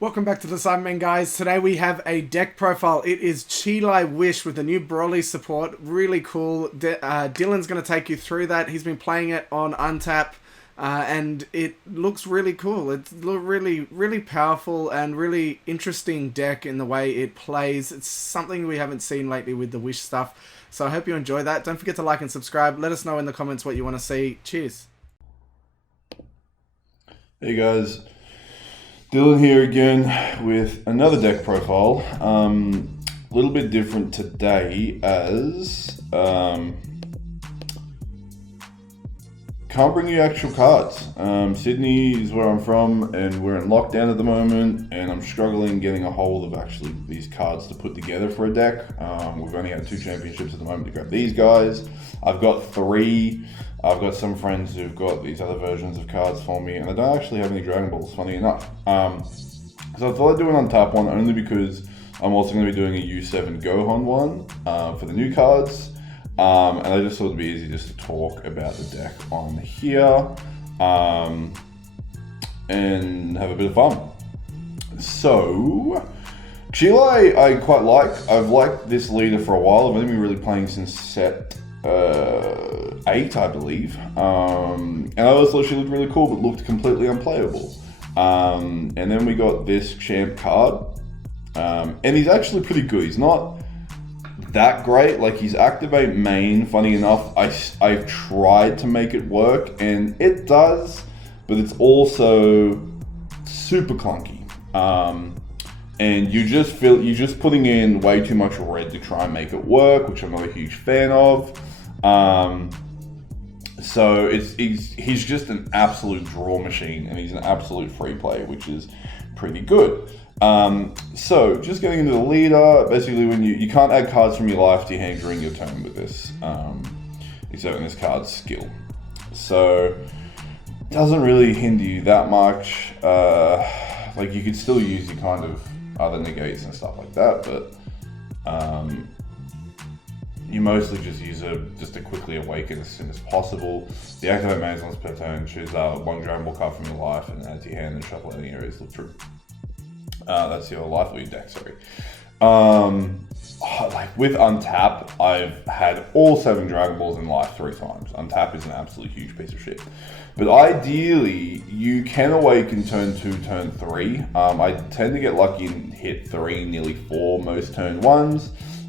Welcome back to the Cybermen, guys. Today we have a deck profile. It is Cheelai Wish with the new Broly support. Really cool. Dylan's going to take you through that. He's been playing it on Untap, and it looks really cool. It's really powerful and really interesting deck in the way it plays. It's something we haven't seen lately with the Wish stuff. So I hope you enjoy that. Don't forget to like and subscribe. Let us know in the comments what you want to see. Cheers. Hey guys. Dylan here again with another deck profile. A little bit different today as can't bring you actual cards. Sydney is where I'm from and we're in lockdown at the moment and I'm struggling getting a hold of actually these cards to put together for a deck. We've only had 2 championships at the moment to grab these guys. I've got 3. I've got some friends who've got these other versions of cards for me, and I don't actually have any Dragon Balls, funny enough. So I thought I'd do an Untap one only because I'm also going to be doing a U7 Gohan one for the new cards. And I just thought it'd be easy just to talk about the deck on here and have a bit of fun. So, Cheelai I quite like. I've liked this leader for a while. I've only been really playing since set 8, I believe, and I always thought she looked really cool but looked completely unplayable. And then we got this champ card, and he's actually pretty good. He's not that great. Like, his activate main, funny enough, I've tried to make it work and it does, but it's also super clunky. And you're just putting in way too much red to try and make it work, which I'm not a huge fan of. So he's just an absolute draw machine, and he's an absolute free play, which is pretty good. So just getting into the leader, basically when you can't add cards from your life to your hand during your turn with this, except in this card's skill. So it doesn't really hinder you that much. Like, you could still use your kind of other negates and stuff like that, but you mostly just use it just to quickly awaken as soon as possible. The activate mains once per turn, choose 1 Dragon Ball card from your life and add to your hand and shuffle any areas look through. That's your life or your deck, sorry. Like with Untap, I've had all 7 Dragon Balls in life 3 times. Untap is an absolute huge piece of shit. But ideally, you can awaken turn 2, turn 3. I tend to get lucky and hit 3, nearly 4 most turn 1s.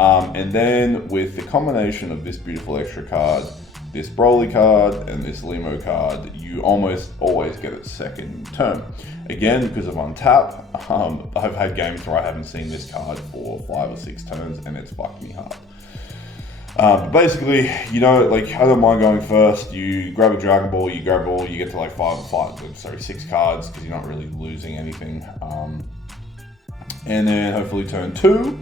And then with the combination of this beautiful extra card, this Broly card, and this Lemo card, you almost always get it second turn. Again, because of Untap, I've had games where I haven't seen this card for 5 or 6 turns, and it's fucked me hard. But basically, you know, like, I don't mind going first. You grab a Dragon Ball, you get to like 6 cards, because you're not really losing anything. And then hopefully turn 2,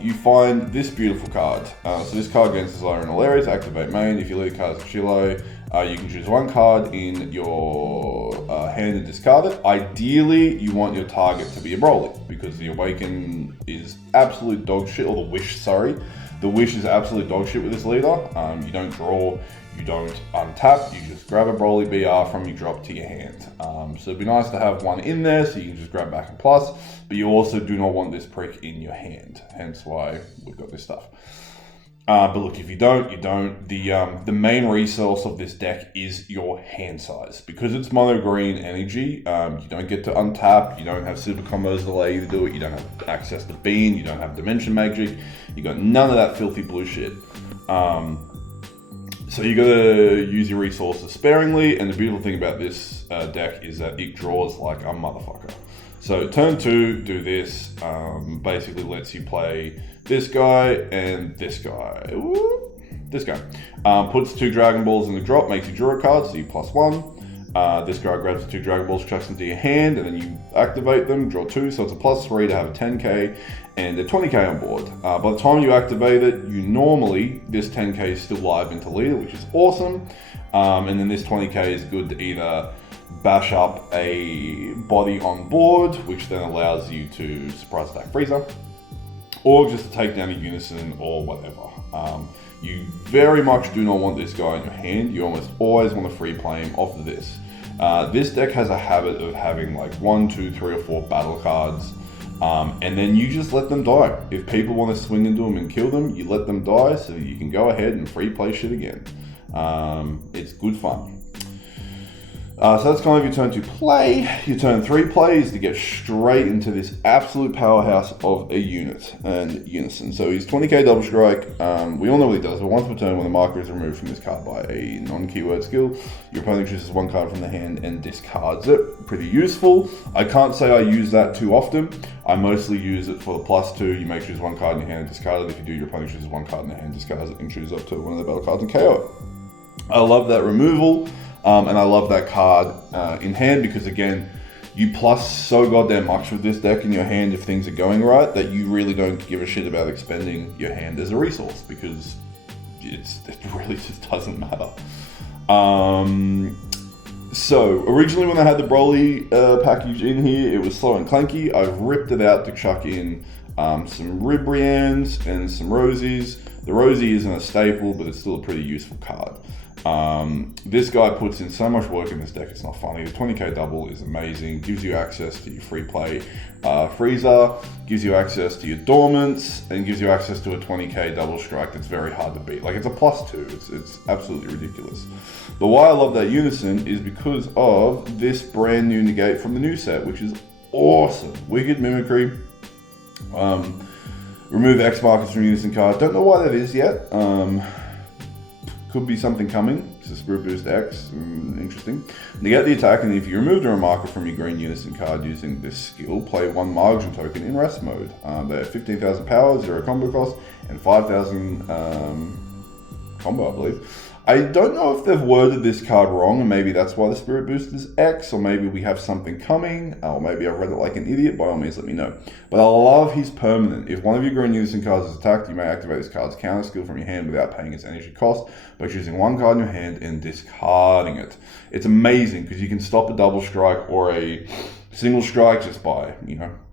you find this beautiful card. So this card gains desire in all areas, activate main. If you lead cards of Cheelai, you can choose 1 card in your hand and discard it. Ideally, you want your target to be a Broly, because the Awaken is absolute dog shit, or the Wish, sorry. The Wish is absolute dog shit with this leader. You don't draw, you don't untap, you just grab a Broly BR from your drop to your hand. So it'd be nice to have 1 in there so you can just grab back and plus, but you also do not want this prick in your hand, hence why we've got this stuff. But look, if you don't, you don't. The main resource of this deck is your hand size. Because it's mono green energy, you don't get to untap, you don't have super combos that allow you to do it, you don't have access to Bean, you don't have Dimension Magic, you got none of that filthy blue shit. So you gotta use your resources sparingly, and the beautiful thing about this deck is that it draws like a motherfucker. So turn 2, do this, basically lets you play this guy and this guy. Ooh, this guy. Puts 2 Dragon Balls in the drop, makes you draw a card, so you +1. This guy grabs 2 Dragon Balls, chucks them to your hand, and then you activate them, draw 2, so it's a +3 to have a 10k and a 20k on board. By the time you activate it, this 10k is still live into leader, which is awesome. And then this 20k is good to either bash up a body on board, which then allows you to surprise attack Freezer, or just to take down a Unison or whatever. You very much do not want this guy in your hand. You almost always want to free play him off of this. This deck has a habit of having like 1, 2, 3, or 4 battle cards, and then you just let them die. If people want to swing into them and kill them, you let them die so that you can go ahead and free play shit again. It's good fun. So that's kind of your turn 2 play. Your turn 3 play is to get straight into this absolute powerhouse of a unit and Unison. So he's 20k double strike. We all know what he does, but once per turn, when the marker is removed from this card by a non-keyword skill, your opponent chooses 1 card from the hand and discards it. Pretty useful. I can't say I use that too often. I mostly use it for the +2. You may choose 1 card in your hand and discard it. If you do, your opponent chooses 1 card in their hand, discards it, and chooses up to one of the battle cards and KO it. I love that removal. And I love that card in hand because, again, you plus so goddamn much with this deck in your hand if things are going right that you really don't give a shit about expending your hand as a resource because it really just doesn't matter. So, originally when I had the Broly package in here, it was slow and clanky. I've ripped it out to chuck in some Ribrians and some Rosies. The Rosie isn't a staple, but it's still a pretty useful card. This guy puts in so much work in this deck, it's not funny. The 20k double is amazing, gives you access to your free play freezer, gives you access to your dormants, and gives you access to a 20k double strike that's very hard to beat. Like, it's a +2, it's absolutely ridiculous. But why I love that Unison is because of this brand new negate from the new set, which is awesome. Wicked Mimicry. Remove X markers from Unison card. Don't know why that is yet. Could be something coming. It's a Spirit Boost X. Interesting. Negate the attack, and if you removed a marker from your green Unison card using this skill, play 1 margin token in rest mode. They have 15,000 power, 0 combo cost, and 5,000 combo, I believe. I don't know if they've worded this card wrong, and maybe that's why the Spirit Boost is X, or maybe we have something coming, or maybe I've read it like an idiot. By all means, let me know. But I love his permanent. If one of your green Unison cards is attacked, you may activate this card's counter skill from your hand without paying its energy cost by choosing 1 card in your hand and discarding it. It's amazing because you can stop a double strike or a single strike just by,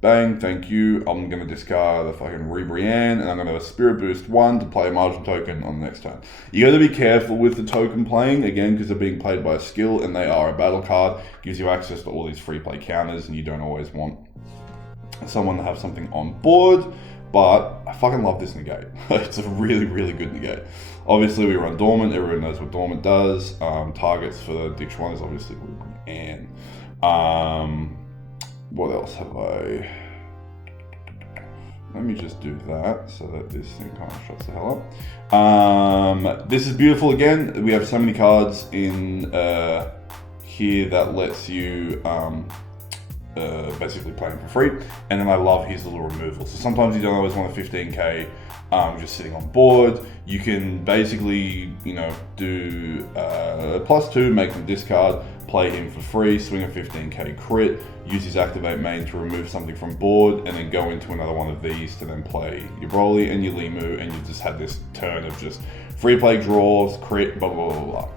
bang, thank you. I'm going to discard the fucking Ribrian, and I'm going to Spirit Boost 1 to play a margin token on the next turn. You got to be careful with the token playing, again, because they're being played by a skill, and they are a battle card. Gives you access to all these free play counters, and you don't always want someone to have something on board, but I fucking love this negate. It's a really, really good negate. Obviously, we run Dormant. Everyone knows what Dormant does. Targets for the Ditch 1 is obviously Anne. What else have I? Let me just do that so that this thing kind of shuts the hell up. This is beautiful again. We have so many cards in here that lets you basically play them for free. And then I love his little removal. So sometimes you don't always want a 15k just sitting on board. You can basically, do +2, make them discard, play him for free, swing a 15k crit, use his activate main to remove something from board, and then go into another one of these to then play your Broly and your Lemo, and you just have this turn of just free play draws, crit, blah, blah, blah,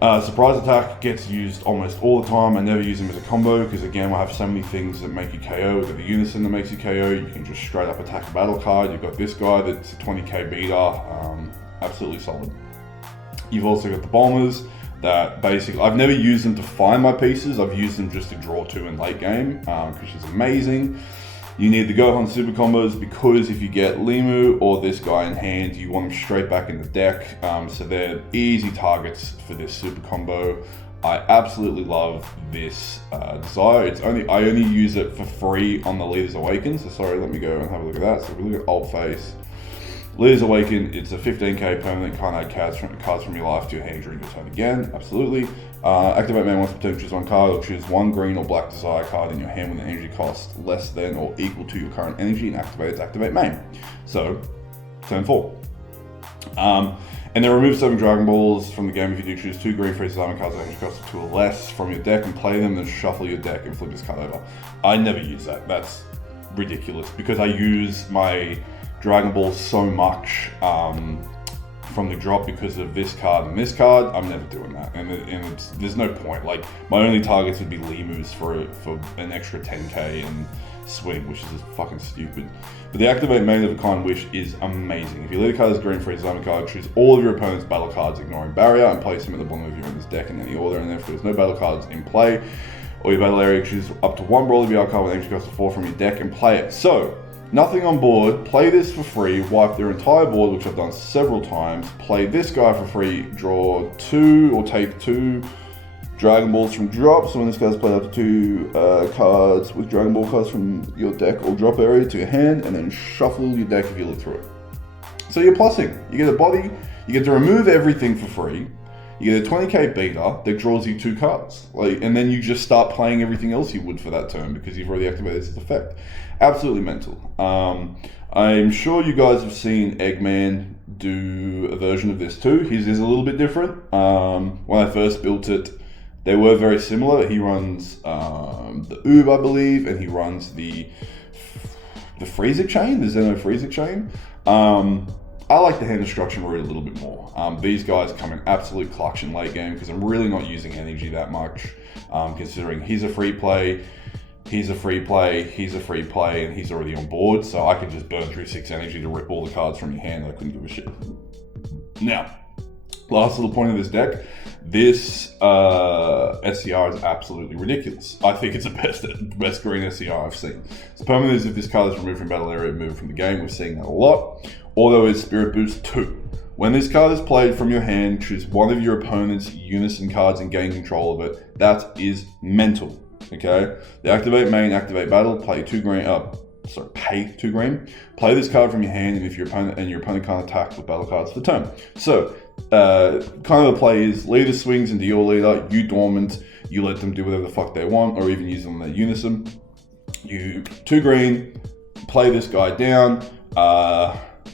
blah. Surprise attack gets used almost all the time. I never use them as a combo because, again, I have so many things that make you KO. We've got the Unison that makes you KO. You can just straight up attack a battle card. You've got this guy that's a 20k beater. Absolutely solid. You've also got the Bombers that basically, I've never used them to find my pieces. I've used them just to draw 2 in late game, which is amazing. You need the Gohan super combos because if you get Lemo or this guy in hand, you want them straight back in the deck. So they're easy targets for this super combo. I absolutely love this Desire. I only use it for free on the Leaders Awaken. So sorry, let me go and have a look at that. So if we look at Alt Face, Leaders Awaken, it's a 15k permanent, can't add cards from your life to your hand during your turn again. Absolutely. Activate main once per turn, choose 1 card, or choose 1 green or black Desire card in your hand with an energy cost less than or equal to your current energy and activate its activate main. So, turn 4. And then remove 7 Dragon Balls from the game if you do choose 2 green free Summon cards with energy cost of 2 or less from your deck and play them, then shuffle your deck and flip this card over. I never use that. That's ridiculous because I use my Dragon Balls so much from the drop because of this card and this card. I'm never doing that, and there's no point. Like, my only targets would be Lemus for an extra 10k and swing, which is just fucking stupid. But the activate main of a kind wish is amazing. If you lead a card as green for a summon card, choose all of your opponent's battle cards, ignoring barrier, and place them at the bottom of your opponent's deck in any order. And if there's no battle cards in play, or your battle area, choose up to one Brawly BR card with entry cost of 4 from your deck and play it. So, nothing on board, play this for free, wipe their entire board, which I've done several times, play this guy for free, draw 2 or take 2 Dragon Balls from drop. So when this guy's played up to 2 cards with Dragon Ball cards from your deck or drop area to your hand, and then shuffle your deck if you look through it. So you're plussing. You get a body, you get to remove everything for free, you get a 20k beater that draws you 2 cards, and then you just start playing everything else you would for that turn because you've already activated this effect. Absolutely mental. I'm sure you guys have seen Eggman do a version of this too. His is a little bit different. When I first built it, they were very similar. He runs the Oob, I believe, and he runs the Freezer chain, the Zeno Freezer chain. I like the hand destruction route a little bit more. These guys come in absolute clutch in late game because I'm really not using energy that much, considering he's a free play, he's a free play, he's a free play, and he's already on board, so I could just burn through 6 energy to rip all the cards from your hand. I couldn't give a shit. Now, last little point of this deck, this SCR is absolutely ridiculous. I think it's the best green SCR I've seen. It's permanent is if this card is removed from battle area, removed from the game. We're seeing that a lot. Auto is Spirit Boost 2. When this card is played from your hand, choose one of your opponent's unison cards and gain control of it. That is mental. Okay? The activate main, activate battle, pay 2 green. Play this card from your hand, and if your opponent can't attack with battle cards for the turn. So, kind of the play is leader swings into your leader, you dormant, you let them do whatever the fuck they want, or even use them in their unison. You 2 green, play this guy down,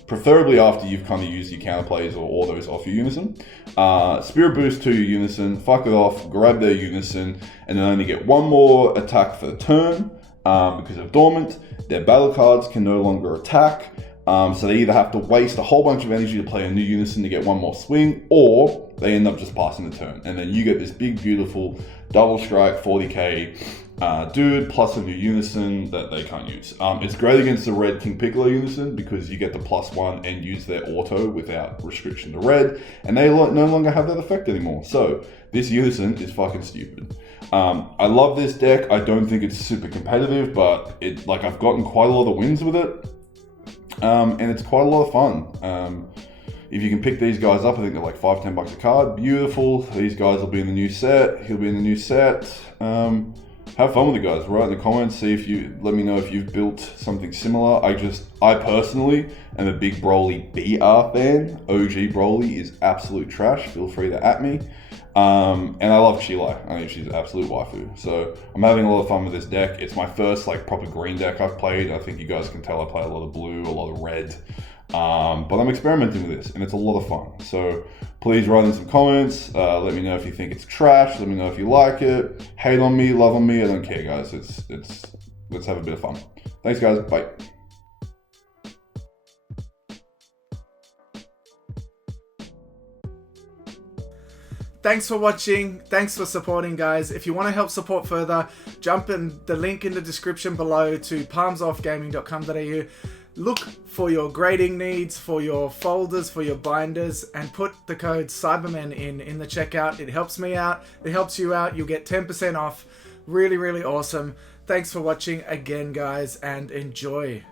preferably after you've kind of used your counterplays or autos off your unison. Spirit Boost to your unison, fuck it off, grab their unison, and then only get 1 more attack for the turn because of dormant. Their battle cards can no longer attack. So they either have to waste a whole bunch of energy to play a new unison to get 1 more swing, or they end up just passing the turn. And then you get this big, beautiful double strike 40k dude plus a new unison that they can't use. It's great against the red King Piccolo unison because you get the +1 and use their auto without restriction to red, and they no longer have that effect anymore. So this unison is fucking stupid. I love this deck. I don't think it's super competitive, but I've gotten quite a lot of wins with it. And it's quite a lot of fun. If you can pick these guys up, I think they're like $5-10 a card. Beautiful. These guys will be in the new set. He'll be in the new set. Have fun with the guys. Write in the comments. Let me know if you've built something similar. I personally am a big Brawly BR fan. OG Brawly is absolute trash. Feel free to at me. And I love Cheelai. I think she's an absolute waifu. So I'm having a lot of fun with this deck. It's my first proper green deck I've played. I think you guys can tell I play a lot of blue, a lot of red. But I'm experimenting with this, and it's a lot of fun. So please write in some comments. Let me know if you think it's trash. Let me know if you like it. Hate on me, love on me. I don't care, guys. Let's have a bit of fun. Thanks, guys. Bye. Thanks for watching. Thanks for supporting, guys. If you want to help support further, jump in the link in the description below to palmsoffgaming.com.au. Look for your grading needs, for your folders, for your binders, and put the code Cybermen in the checkout. It helps me out. It helps you out. You'll get 10% off. Really, really awesome. Thanks for watching again, guys, and enjoy.